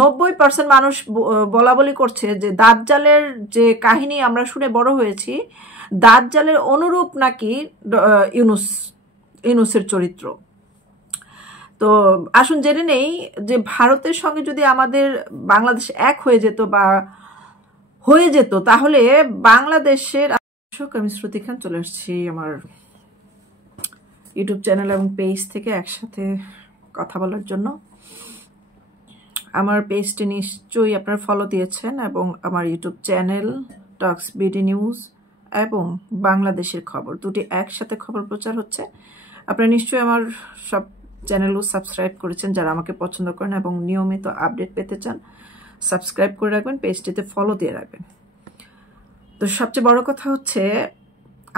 90% মানুষ বলা বলি করছে যে দাজ্জালের যে কাহিনী আমরা শুনে বড় হয়েছি, দাজ্জালের অনুরূপ নাকি ইউনূসের চরিত্র। তো আসুন জেনে নেই যে ভারতের সঙ্গে যদি আমাদের বাংলাদেশ এক হয়ে যেত বা হয়ে যেত, তাহলে বাংলাদেশের, আমি শ্রুতি খান চলে আসছি আমার ইউটিউব চ্যানেল এবং পেজ থেকে একসাথে কথা বলার জন্য। আমার পেজটি নিশ্চয়ই আপনারা ফলো দিয়েছেন এবং আমার ইউটিউব চ্যানেল টক্স বিডি নিউজ এবং বাংলাদেশের খবর দুটি একসাথে খবর প্রচার হচ্ছে। আপনারা নিশ্চয়ই আমার সব চ্যানেলও সাবস্ক্রাইব করেছেন যারা আমাকে পছন্দ করেন এবং নিয়মিত আপডেট পেতে চান। সাবস্ক্রাইব করে রাখবেন, পেজটিতে ফলো দিয়ে রাখবেন। তো সবচেয়ে বড় কথা হচ্ছে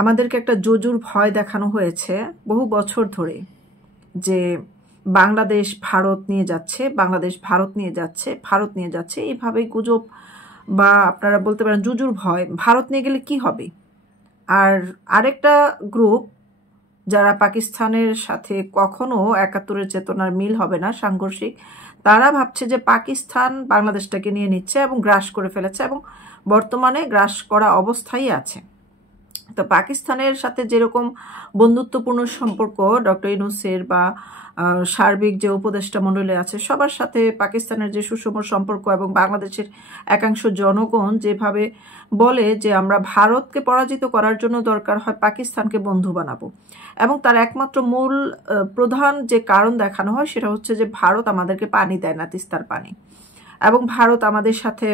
আমাদেরকে একটা জোজুর ভয় দেখানো হয়েছে বহু বছর ধরে যে বাংলাদেশ ভারত নিয়ে যাচ্ছে, বাংলাদেশ ভারত নিয়ে যাচ্ছে, ভারত নিয়ে যাচ্ছে, এইভাবেই গুজব বা আপনারা বলতে পারেন জুজুর ভয়। ভারত নিয়ে গেলে কি হবে? আর আরেকটা গ্রুপ যারা পাকিস্তানের সাথে কখনো ৭১-এর চেতনার মিল হবে না, সাংঘর্ষিক, তারা ভাবছে যে পাকিস্তান বাংলাদেশটাকে নিয়ে নিচ্ছে এবং গ্রাস করে ফেলেছে এবং বর্তমানে গ্রাস করা অবস্থায় আছে। তো পাকিস্তানের সাথে যেরকম বন্ধুত্বপূর্ণ সম্পর্ক ডক্টর ইউনূসের বা সার্বিক যে উপদেষ্টা মণ্ডলী আছে সবার সাথে পাকিস্তানের যে সুষম সম্পর্ক এবং বাংলাদেশের একাংশ জনগণ যেভাবে বলে যে আমরা ভারতকে পরাজিত করার জন্য দরকার হয় পাকিস্তানকে বন্ধু বানাবো, এবং তার একমাত্র মূল প্রধান যে কারণ দেখানো হয় সেটা হচ্ছে যে ভারত আমাদেরকে পানি দেয় না, তিস্তার পানি, এবং ভারত আমাদের সাথে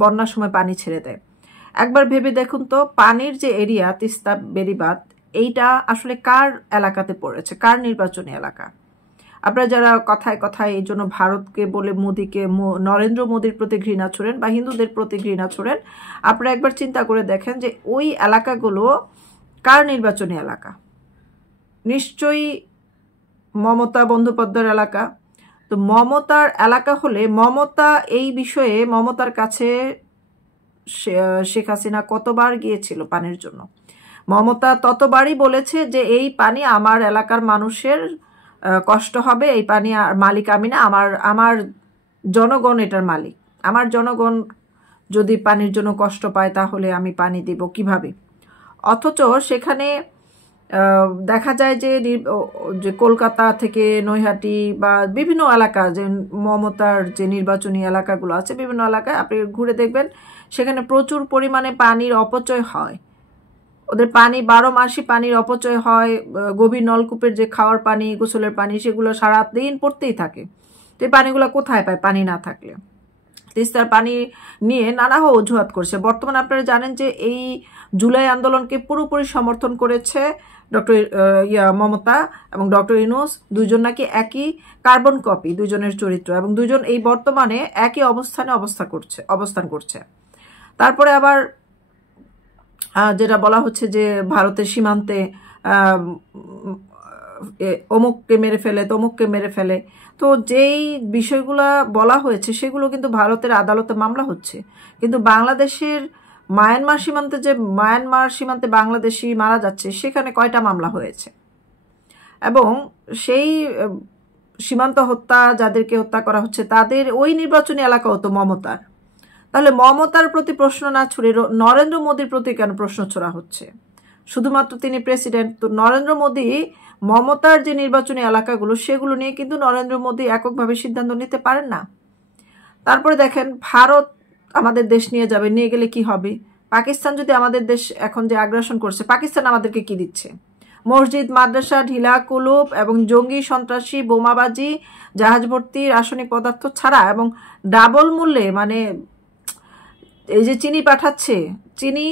বন্যার সময় পানি ছেড়ে দেয়। একবার ভেবে দেখুন তো, পানির যে এরিয়া তিস্তা বেড়িবাঁধ, এইটা আসলে কার এলাকাতে পড়েছে, কার নির্বাচনী এলাকা? আপনারা যারা কথায় কথায় এই জন্য ভারতকে বলে মোদীকে, নরেন্দ্র মোদীর প্রতি ঘৃণা ছড়েন বা হিন্দুদের প্রতি ঘৃণা ছড়েন, আপনারা একবার চিন্তা করে দেখেন যে ওই এলাকাগুলো কার নির্বাচনী এলাকা? নিশ্চয়ই মমতা বন্দ্যোপাধ্যায়ের এলাকা। তো মমতার এলাকা হলে মমতা এই বিষয়ে, মমতার কাছে শেখ হাসিনা কতবার গিয়েছিল পানির জন্য? মমতা ততবারই বলেছে যে এই পানি আমার এলাকার মানুষের কষ্ট হবে, এই পানি মালিক আমি না, আমার জনগণ এটার মালিক। আমার জনগণ যদি পানির জন্য কষ্ট পায় তাহলে আমি পানি দেব কিভাবে? অথচ সেখানে দেখা যায় যে কলকাতা থেকে নৈহাটি বা বিভিন্ন এলাকা, যে মমতার যে নির্বাচনী এলাকাগুলো আছে, বিভিন্ন এলাকায় আপনি ঘুরে দেখবেন সেখানে প্রচুর পরিমাণে পানির অপচয় হয়। ওদের পানি 12 মাসই পানির অপচয় হয়। গভীর নলকূপের যে খাওয়ার পানি, গোসলের পানি, সেগুলো সারাদিন পড়তেই থাকে। তো এই পানিগুলো কোথায় পায় পানি না থাকলে? তিস্তার পানি নিয়ে নানা অজুহাত করছে। বর্তমানে আপনারা জানেন যে এই জুলাই আন্দোলনকে পুরোপুরি সমর্থন করেছে ডক্টর মমতা এবং ডক্টর ইউনূস, দুইজন নাকি একই কার্বন কপি, দুইজনের চরিত্র, এবং দুইজন এই বর্তমানে একই অবস্থানে অবস্থান করছে। তারপরে আবার যেটা বলা হচ্ছে যে ভারতের সীমান্তে অমুককে মেরে ফেলে, তমুককে মেরে ফেলে। তো যেই বিষয়গুলো বলা হয়েছে সেগুলো কিন্তু ভারতের আদালতে মামলা হচ্ছে, কিন্তু বাংলাদেশের মায়ানমার সীমান্তে বাংলাদেশি মারা যাচ্ছে, সেখানে কয়টা মামলা হয়েছে? এবং সেই সীমান্ত হত্যা, যাদেরকে হত্যা করা হচ্ছে তাদের ওই নির্বাচনী এলাকাও তো মমতার। তাহলে মমতার প্রতি প্রশ্ন না ছুড়ে নরেন্দ্র মোদীর প্রতি কেন প্রশ্ন ছোড়া হচ্ছে? শুধুমাত্র তিনি প্রেসিডেন্ট, তো নরেন্দ্র মোদী মমতার যে নির্বাচনী এলাকাগুলো সেগুলো নিয়ে কিন্তু নরেন্দ্র মোদী এককভাবে সিদ্ধান্ত নিতে পারেন না। তারপরে দেখেন ভারত আমাদের দেশ নিয়ে যাবে, নিয়ে গেলে কি হবে? পাকিস্তান যদি আমাদের দেশ এখন যে আগ্রাসন করছে, পাকিস্তান আমাদেরকে কি দিচ্ছে? মসজিদ, মাদ্রাসা, ঢিলা কুলুপ এবং জঙ্গি, সন্ত্রাসী, বোমাবাজি, জাহাজ ভর্তি রাসায়নিক পদার্থ ছাড়া এবং ডাবল মূল্যে, মানে এই যে চিনি পাঠাচ্ছে, চিনি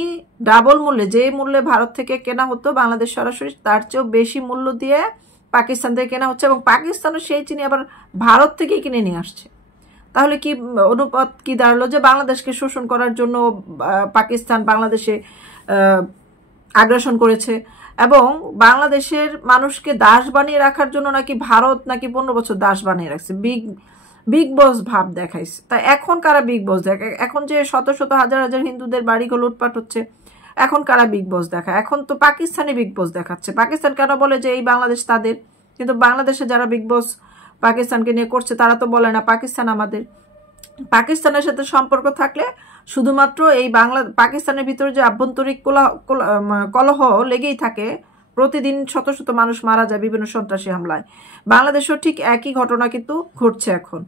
ডাবল মূল্যে, যে মূল্যে ভারত থেকে কেনা হতো বাংলাদেশ সরাসরি, তার চেয়েও বেশি মূল্য দিয়ে পাকিস্তান থেকে কেনা হচ্ছে, এবং পাকিস্তানও সেই চিনি আবার ভারত থেকেই কিনে নিয়ে আসছে। তাহলে কি অনুপাত কি দাঁড়ালো? যে বাংলাদেশকে শোষণ করার জন্য পাকিস্তান বাংলাদেশে আগ্রাসন করেছে, এবং বাংলাদেশের মানুষকে দাস বানিয়ে রাখার জন্য নাকি ভারত নাকি 15 বছর দাস বানিয়ে রাখছে, বিগ বস ভাব দেখাইছে। তা এখন কারা বিগ বস দেখায়? এখন যে শত শত হাজার হাজার হিন্দুদের বাড়িগুলো লুটপাট হচ্ছে, এখন কারা বিগ বস দেখায়? এখন তো পাকিস্তানি বিগ বস দেখাচ্ছে। পাকিস্তান কেন বলে যে এই বাংলাদেশ তাদের, কিন্তু বাংলাদেশে যারা বিগ বস পাকিস্তানকে নিয়ে করছে তারা তো বলে না পাকিস্তান আমাদের। পাকিস্তানের সাথে সম্পর্ক থাকলে শুধুমাত্র এই পাকিস্তানের ভিতরে যে আভ্যন্তরিক কলহ লেগেই থাকে, প্রতিদিন শত শত মানুষ মারা যায় বিভিন্ন সন্ত্রাসী হামলায়। বাংলাদেশেও ঠিক একই ঘটনা কিন্তু ঘটছে এখন।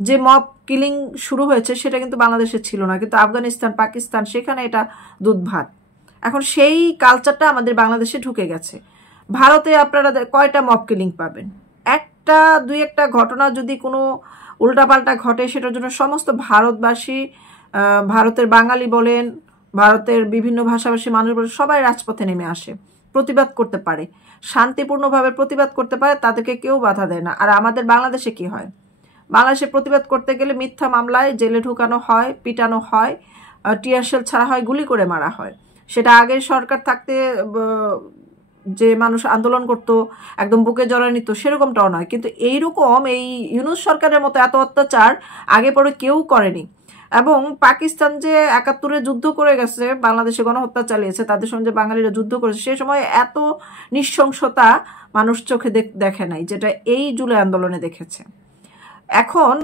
যে মব কিলিং শুরু হয়েছে সেটা কিন্তু বাংলাদেশে ছিল না, কিন্তু আফগানিস্তান, পাকিস্তান, সেখানে এটা দুধ ভাত। এখন সেই কালচারটা আমাদের বাংলাদেশে ঢুকে গেছে। ভারতে আপনারা কয়টা মব কিলিং পাবেন? দুই একটা ঘটনা যদি কোনো উল্টাপাল্টা ঘটে, সেটার জন্য সমস্ত ভারতবাসী, ভারতের বাঙালি বলেন, ভারতের বিভিন্ন ভাষাভাষী মানুষ বলেন, সবাই রাজপথে নেমে আসে, প্রতিবাদ করতে পারে, শান্তিপূর্ণভাবে প্রতিবাদ করতে পারে, তাদেরকে কেউ বাধা দেয় না। আর আমাদের বাংলাদেশে কি হয়? বাংলাদেশে প্রতিবাদ করতে গেলে মিথ্যা মামলায় জেলে ঢুকানো হয়, পিটানো হয়, টিয়ারশেল ছাড়া হয়, গুলি করে মারা হয়। সেটা আগের সরকার থাকতে যে মানুষ আন্দোলন করতো, একদম বুকে জড়ায় নিত, সেরকমটাও নয়। কিন্তু এইরকম এই ইউনূস সরকারের মতো এত অত্যাচার আগে পরে কেউ করেনি। এবং পাকিস্তান যে ৭১-এ যুদ্ধ করে গেছে, বাংলাদেশে গণহত্যা চালিয়েছে, তাদের সঙ্গে বাঙালিরা যুদ্ধ করেছে, সে সময় এত নৃশংসতা মানুষ চোখে দেখে নাই, যেটা এই জুলাই আন্দোলনে দেখেছে। এখন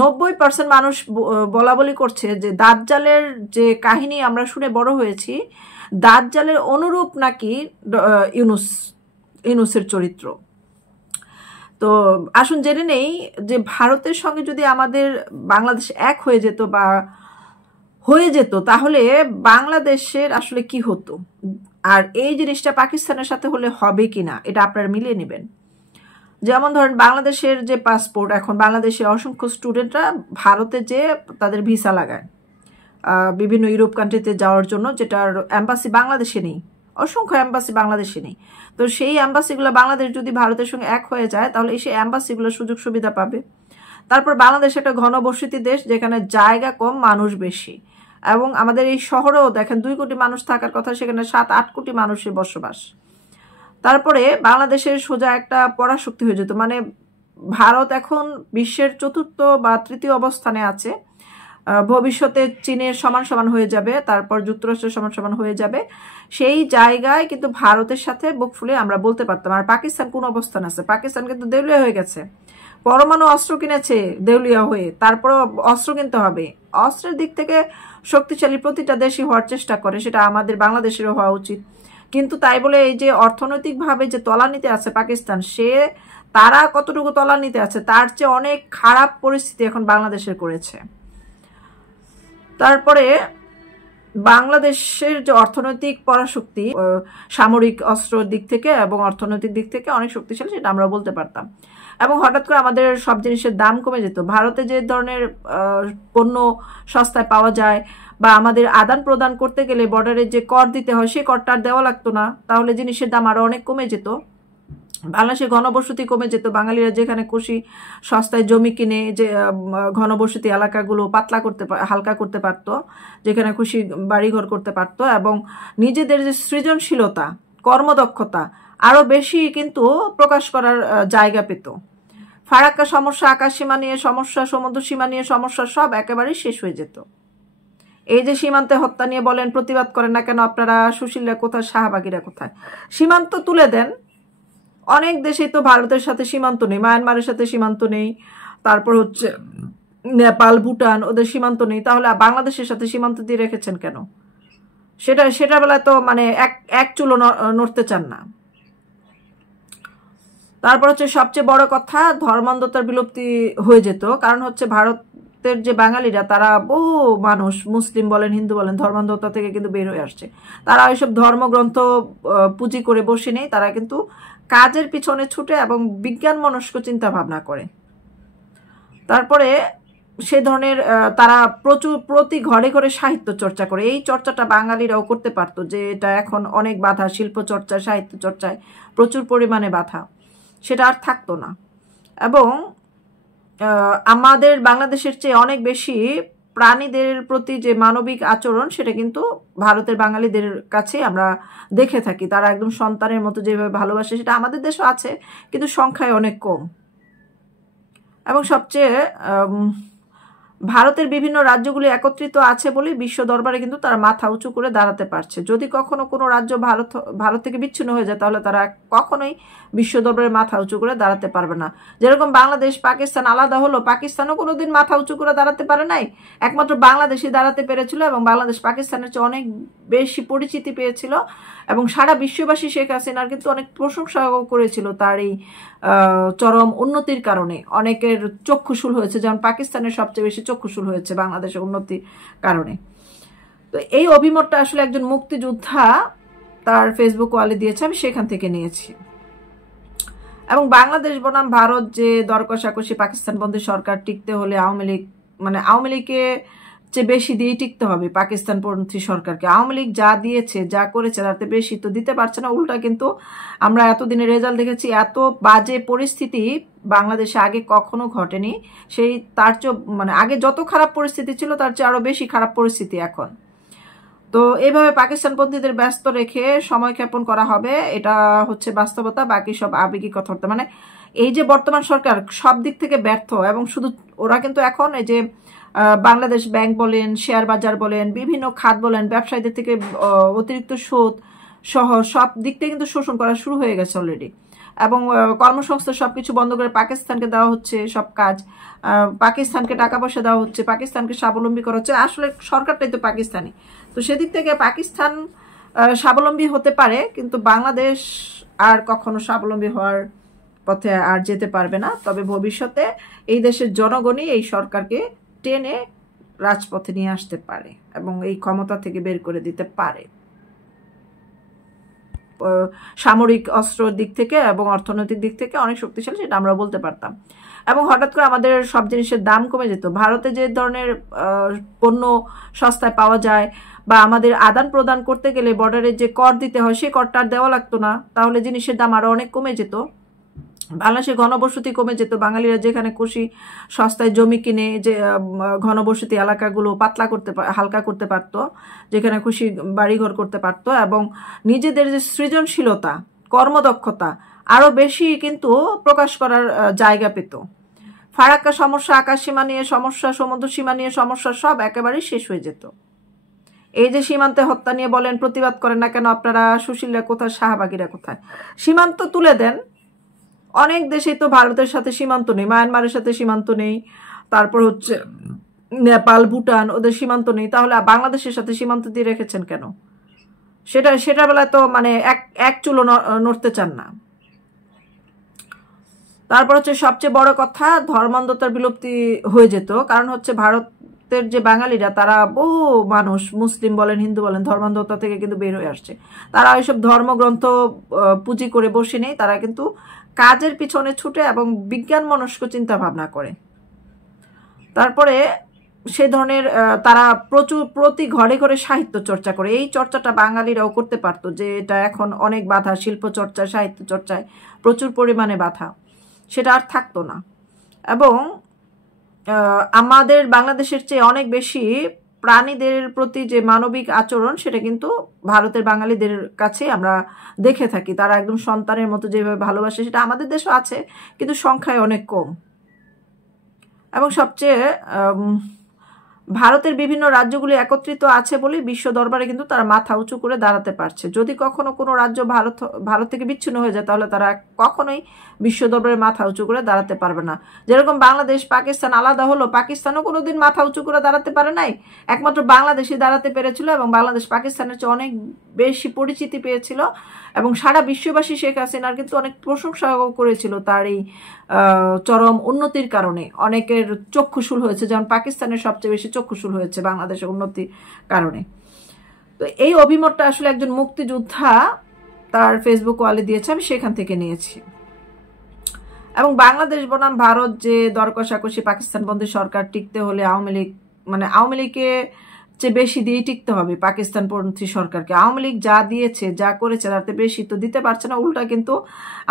৯০% মানুষ বলাবলি করছে যে দাজ্জালের যে কাহিনী আমরা শুনে বড় হয়েছি, দাজ্জালের অনুরূপ নাকি ইউনূসের চরিত্র। তো আসুন জেনে নেই যে ভারতের সঙ্গে যদি আমাদের বাংলাদেশ এক হয়ে যেত বা হয়ে যেত, তাহলে বাংলাদেশের আসলে কি হতো, আর এই জিনিসটা পাকিস্তানের সাথে হলে হবে কিনা, এটা আপনারা মিলিয়ে নেবেন। যেমন ধরেন বাংলাদেশের যে পাসপোর্ট, এখন বাংলাদেশের অসংখ্য স্টুডেন্টরা ভারতে যে তাদের ভিসা লাগায় বিভিন্ন ইউরোপ কান্ট্রিতে যাওয়ার জন্য, যেটার অ্যাম্বাসি বাংলাদেশে নেই, অসংখ্য অ্যাম্বাসি বাংলাদেশে নেই। তো সেই অ্যাম্বাসিগুলো বাংলাদেশ যদি ভারতের সঙ্গে এক হয়ে যায়, তাহলে সেই অ্যাম্বাসিগুলো সুযোগ সুবিধা পাবে। তারপর বাংলাদেশ একটা ঘনবসতি দেশ, যেখানে জায়গা কম, মানুষ বেশি। এবং আমাদের এই শহরেও দেখেন ২ কোটি মানুষ থাকার কথা, সেখানে ৭-৮ কোটি মানুষের বসবাস। তারপরে বাংলাদেশের সোজা একটা পরাশক্তি হয়ে যেত। মানে ভারত এখন বিশ্বের ৪র্থ বা ৩য় অবস্থানে আছে, ভবিষ্যতে চীনের সমান সমান হয়ে যাবে, তারপর যুক্তরাষ্ট্রের সমান সমান হয়ে যাবে। সেই জায়গায় কিন্তু ভারতের সাথে বুক ফুলে আমরা বলতে পারতাম। আর পাকিস্তান কোন অবস্থান আছে? পাকিস্তান কিন্তু দেউলিয়া হয়ে গেছে, পরমাণু অস্ত্র কিনেছে দেউলিয়া হয়ে, তারপর অস্ত্র কিনতে হবে। অস্ত্রের দিক থেকে শক্তিশালী প্রতিটা দেশই হওয়ার চেষ্টা করে, সেটা আমাদের বাংলাদেশেরও হওয়া উচিত। কিন্তু তাই বলে এই যে অর্থনৈতিকভাবে যে তলানিতে আছে পাকিস্তান, তারা কতটুকু তলানিতে আছে, তার চেয়ে অনেক খারাপ পরিস্থিতি এখন বাংলাদেশের করেছে। তারপরে বাংলাদেশের যে অর্থনৈতিক পরাশক্তি, সামরিক অস্ত্রের দিক থেকে এবং অর্থনৈতিক দিক থেকে অনেক শক্তিশালী, সেটা আমরা বলতে পারতাম। এবং হঠাৎ করে আমাদের সব জিনিসের দাম কমে যেত। ভারতে যে ধরনের পণ্য সস্তায় পাওয়া যায়, বা আমাদের আদান প্রদান করতে গেলে বর্ডারে যে কর দিতে হয়, সেই করটা আর দেওয়া লাগতো না, তাহলে জিনিসের দাম আরো অনেক কমে যেত। বাংলাদেশের ঘনবসতি কমে যেত, বাঙালিরা যেখানে খুশি সস্তায় জমি কিনে যে ঘনবসতি এলাকাগুলো হালকা করতে পারতো, যেখানে খুশি বাড়িঘর করতে পারতো, এবং নিজেদের যে সৃজনশীলতা, কর্মদক্ষতা আরো বেশি কিন্তু প্রকাশ করার জায়গা পেত। ফারাক্কা সমস্যা, আকাশ সীমা নিয়ে সমস্যা, সমুদ্র সীমা নিয়ে সমস্যা, সব একেবারেই শেষ হয়ে যেত। এই যে সীমান্তে হত্যা নিয়ে বলেন, প্রতিবাদ করেন না কেন আপনারা? সুশীলরা কোথায়, শাহবাগীরা কোথায়? সীমান্ত তুলে দেন। অনেক দেশেই তো ভারতের সাথে সীমান্ত নেই, মায়ানমারের সাথে সীমান্ত নেই, তারপর হচ্ছে নেপাল, ভুটান, ওদের সীমান্ত নেই। তাহলে বাংলাদেশের সাথে সীমান্ত দিয়ে রেখেছেন কেন? সেটা বেলায় তো মানে এক চুলো নড়তে চান না। তারপর হচ্ছে সবচেয়ে বড় কথা, ধর্মান্ধতার বিলুপ্তি হয়ে যেত। কারণ হচ্ছে ভারতের যে বাঙালিরা, তারা বহু মানুষ, মুসলিম বলেন, হিন্দু বলেন, ধর্মান্ধতা থেকে কিন্তু বের হয়ে আসছে। তারা ওইসব ধর্মগ্রন্থ পুঁজি করে বসে নেই, তারা কিন্তু কাজের পিছনে ছুটে এবং বিজ্ঞান মনস্ক চিন্তা ভাবনা করে। তারপরে সে ধরনের তারা প্রতি ঘরে ঘরে সাহিত্য চর্চা করে। এই চর্চাটা বাঙালিরাও করতে পারতো, যে এটা এখন অনেক বাধা, শিল্প চর্চায়, সাহিত্য চর্চায় প্রচুর পরিমাণে বাধা, সেটা আর থাকতো না। এবং আমাদের বাংলাদেশের চেয়ে অনেক বেশি প্রাণীদের প্রতি যে মানবিক আচরণ, সেটা কিন্তু ভারতের বাঙালিদের কাছে আমরা দেখে থাকি। তারা একদম সন্তানের মতো যেভাবে ভালোবাসে, সেটা আমাদের দেশও আছে, কিন্তু সংখ্যায় অনেক কম। এবং সবচেয়ে ভারতের বিভিন্ন রাজ্যগুলি একত্রিত আছে বলে বিশ্ব দরবারে কিন্তু তারা মাথা উঁচু করে দাঁড়াতে পারছে। যদি কখনো কোনো রাজ্য ভারত থেকে বিচ্ছিন্ন হয়ে যায় তাহলে তারা কখনোই বিশ্ব দরবারে মাথা উঁচু করে দাঁড়াতে পারবে না। যেরকম বাংলাদেশ পাকিস্তান আলাদা হলো, পাকিস্তানও কোনোদিন মাথা উঁচু করে দাঁড়াতে পারে নাই, একমাত্র বাংলাদেশই দাঁড়াতে পেরেছিল এবং বাংলাদেশ পাকিস্তানের চেয়ে অনেক বেশি পরিচিতি পেয়েছিল এবং সারা বিশ্ববাসী শেখ হাসিনার কিন্তু অনেক প্রশংসা করেছিল তার এই চরম উন্নতির কারণে। অনেকের চক্ষুশূল হয়েছে, যেমন পাকিস্তানের সবচেয়ে বেশি চক্ষুশূল হয়েছে বাংলাদেশের উন্নতির কারণে। তো এই অভিমতটা আসলে একজন মুক্তিযোদ্ধা তার ফেসবুক ওয়ালে দিয়েছে, আমি সেখান থেকে নিয়েছি। এবং বাংলাদেশ বনাম ভারত যে দর কষাকষি, পাকিস্তান বন্ধী সরকার টিকতে হলে আওয়ামী লীগকে চেয়ে বেশি দিয়ে টিকতে হবে পাকিস্তান পন্থী সরকারকে। আওয়ামী লীগ যা দিয়েছে, যা করেছে, তাতে বেশি তো দিতে পারছে না। উল্টা কিন্তু আমরা এতদিনে রেজাল্ট দেখেছি, এত বাজে পরিস্থিতি বাংলাদেশে আগে কখনো ঘটেনি। সেই তার চেয়ে আগে যত খারাপ পরিস্থিতি ছিল তার চেয়ে আরো বেশি খারাপ পরিস্থিতি এখন। তো এইভাবে পাকিস্তানপন্থীদের ব্যস্ত রেখে সময় ক্ষেপণ করা হবে, এটা হচ্ছে বাস্তবতা। বাকি সব আবেগিক কথাবার্তা। এই যে বর্তমান সরকার সব দিক থেকে ব্যর্থ, এবং শুধু ওরা কিন্তু এখন এই যে বাংলাদেশ ব্যাংক বলেন, শেয়ার বাজার বলেন, বিভিন্ন খাত বলেন, ব্যবসায়ীদের থেকে অতিরিক্ত সুদ সহ সব দিক থেকে কিন্তু শোষণ করা শুরু হয়ে গেছে অলরেডি। এবং কর্মসংস্থান সবকিছু বন্ধ করে পাকিস্তানকে দেওয়া হচ্ছে সব কাজ, পাকিস্তানকে টাকা পয়সা দেওয়া হচ্ছে, পাকিস্তানকে স্বাবলম্বী করা হচ্ছে। আসলে সরকারটাই তো পাকিস্তানি। তো সেদিক থেকে পাকিস্তান স্বাবলম্বী হতে পারে, কিন্তু বাংলাদেশ আর কখনো স্বাবলম্বী হওয়ার পথে আর যেতে পারবে না। তবে ভবিষ্যতে এই দেশের জনগণই এই সরকারকে টেনে রাজপথে নিয়ে আসতে পারে এবং এই ক্ষমতা থেকে বের করে দিতে পারে, সামরিক অস্ত্রের দিক থেকে এবং অর্থনৈতিক দিক থেকে অনেক শক্তিশালী, সেটা আমরা বলতে পারতাম। এবং হঠাৎ করে আমাদের সব জিনিসের দাম কমে যেত। ভারতে যে ধরনের পণ্য সস্তায় পাওয়া যায় বা আমাদের আদান প্রদান করতে গেলে বর্ডারে যে কর দিতে হয় সেই করটা আর দেওয়া লাগতো না, তাহলে জিনিসের দাম আরো অনেক কমে যেত। বাংলাদেশে ঘনবসতি কমে যেত। বাঙালিরা যেখানে খুশি সস্তায় জমি কিনে যে ঘনবসতি এলাকাগুলো হালকা করতে পারত, যেখানে খুশি বাড়িঘর করতে পারত, এবং নিজেদের যে সৃজনশীলতা, কর্মদক্ষতা আরো বেশি কিন্তু প্রকাশ করার জায়গা পেত। ফারাক্কা সমস্যা, আকাশ সীমা নিয়ে সমস্যা, সমুদ্র সীমা নিয়ে সমস্যা সব একেবারেই শেষ হয়ে যেত। এই যে সীমান্তে হত্যা নিয়ে বলেন প্রতিবাদ করেন না কেন আপনারা, সুশীলরা কোথায়, শাহবাগীরা কোথায়? সীমান্ত তুলে দেন। অনেক দেশেই তো ভারতের সাথে সীমান্ত নেই, মায়ানমারের সাথে সীমান্ত নেই, তারপর হচ্ছে নেপাল, ভুটান, ওদের সীমান্ত নেই। তাহলে বাংলাদেশের সাথে সীমান্ত দিয়ে রেখেছেন কেন? সেটা বেলায় তো এক চুলো নড়তে চান না। তারপর হচ্ছে সবচেয়ে বড় কথা, ধর্মান্ধতার বিলুপ্তি হয়ে যেত। কারণ হচ্ছে ভারতের যে বাঙালিরা, তারা বহু মানুষ, মুসলিম বলেন, হিন্দু বলেন, ধর্মান্ধতা থেকে কিন্তু বের হয়ে আসছে। তারা এইসব ধর্মগ্রন্থ পুঁজি করে বসে নেই, তারা কিন্তু কাজের পিছনে ছুটে এবং বিজ্ঞান মনস্ক চিন্তা ভাবনা করে। তারপরে সে ধরনের তারা প্রতি ঘরে ঘরে সাহিত্য চর্চা করে। এই চর্চাটা বাঙালিরাও করতে পারতো, যে এটা এখন অনেক বাধা, শিল্প চর্চায়, সাহিত্য চর্চায় প্রচুর পরিমাণে বাধা, সেটা আর থাকতো না। এবং আমাদের বাংলাদেশের চেয়ে অনেক বেশি প্রাণীদের প্রতি যে মানবিক আচরণ, সেটা কিন্তু ভারতের বাঙালিদের কাছে আমরা দেখে থাকি। তারা একদম সন্তানের মতো যেভাবে ভালোবাসে, সেটা আমাদের দেশও আছে, কিন্তু সংখ্যায় অনেক কম। এবং সবচেয়ে ভারতের বিভিন্ন রাজ্যগুলি একত্রিত আছে বলে বিশ্ব দরবারে কিন্তু তারা মাথা উঁচু করে দাঁড়াতে পারছে। যদি কখনো কোনো রাজ্য ভারত থেকে বিচ্ছিন্ন হয়ে যায় তাহলে তারা কখনোই বিশ্ব দরবারে মাথা উঁচু করে দাঁড়াতে পারবে না। যেরকম বাংলাদেশ পাকিস্তান আলাদা হলো, পাকিস্তানও কোনোদিন মাথা উঁচু করে দাঁড়াতে পারে নাই, একমাত্র বাংলাদেশই দাঁড়াতে পেরেছিল এবং বাংলাদেশ পাকিস্তানের চেয়ে অনেক বেশি পরিচিতি পেয়েছিল এবং সারা বিশ্ববাসী শেখ হাসিনার কিন্তু অনেক প্রশংসা করেছিল তার এই চরম উন্নতির কারণে। অনেকের চক্ষুশূল হয়েছে, যেমন পাকিস্তানের সবচেয়ে বেশি চক্ষুশূল হয়েছে বাংলাদেশের উন্নতির কারণে। তো এই অভিমতটা আসলে একজন মুক্তিযোদ্ধা তার ফেসবুক ওয়ালে দিয়েছে, আমি সেখান থেকে নিয়েছি। এবং বাংলাদেশ বনাম ভারত যে দর কষাকষি, পাকিস্তান বন্ধী সরকার টিকতে হলে আওয়ামী লীগকে চেয়ে বেশি দিয়ে টিকতে হবে পাকিস্তান পন্থী সরকারকে। আওয়ামী লীগ যা দিয়েছে, যা করেছে, তাতে বেশি তো দিতে পারছে না। উল্টা কিন্তু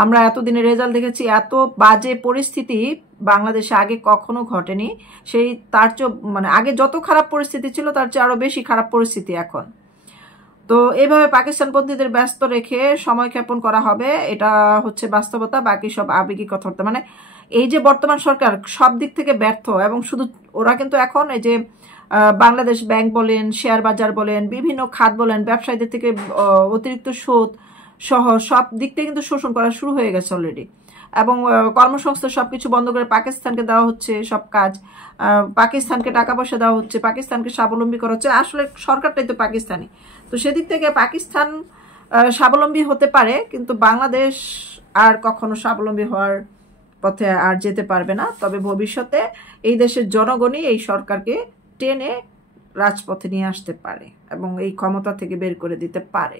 আমরা এতদিনে রেজাল্ট দেখেছি, এত বাজে পরিস্থিতি বাংলাদেশে আগে কখনো ঘটেনি। সেই তার চেয়ে আগে যত খারাপ পরিস্থিতি ছিল তার চেয়ে আরো বেশি খারাপ পরিস্থিতি এখন। তো এইভাবে পাকিস্তানপন্থীদের ব্যস্ত রেখে সময় ক্ষেপণ করা হবে, এটা হচ্ছে বাস্তবতা। বাকি সব আবেগিক কথাবার্তা। এই যে বর্তমান সরকার সব দিক থেকে ব্যর্থ, এবং শুধু ওরা কিন্তু এখন এই যে বাংলাদেশ ব্যাংক বলেন, শেয়ার বাজার বলেন, বিভিন্ন খাত বলেন, ব্যবসায়ীদের থেকে অতিরিক্ত সুদ সহ সব দিক থেকে কিন্তু শোষণ করা শুরু হয়ে গেছে অলরেডি। এবং কর্মসংস্থান সবকিছু বন্ধ করে পাকিস্তানকে দেওয়া হচ্ছে সব কাজ, পাকিস্তানকে টাকা পয়সা দেওয়া হচ্ছে, পাকিস্তানকে স্বাবলম্বী করা হচ্ছে। আসলে সরকারটাই তো পাকিস্তানি। তো সেদিক থেকে পাকিস্তান স্বাবলম্বী হতে পারে, কিন্তু বাংলাদেশ আর কখনো স্বাবলম্বী হওয়ার পথে আর যেতে পারবে না। তবে ভবিষ্যতে এই দেশের জনগণই এই সরকারকে টেনে রাজপথে নিয়ে আসতে পারে এবং এই ক্ষমতা থেকে বের করে দিতে পারে।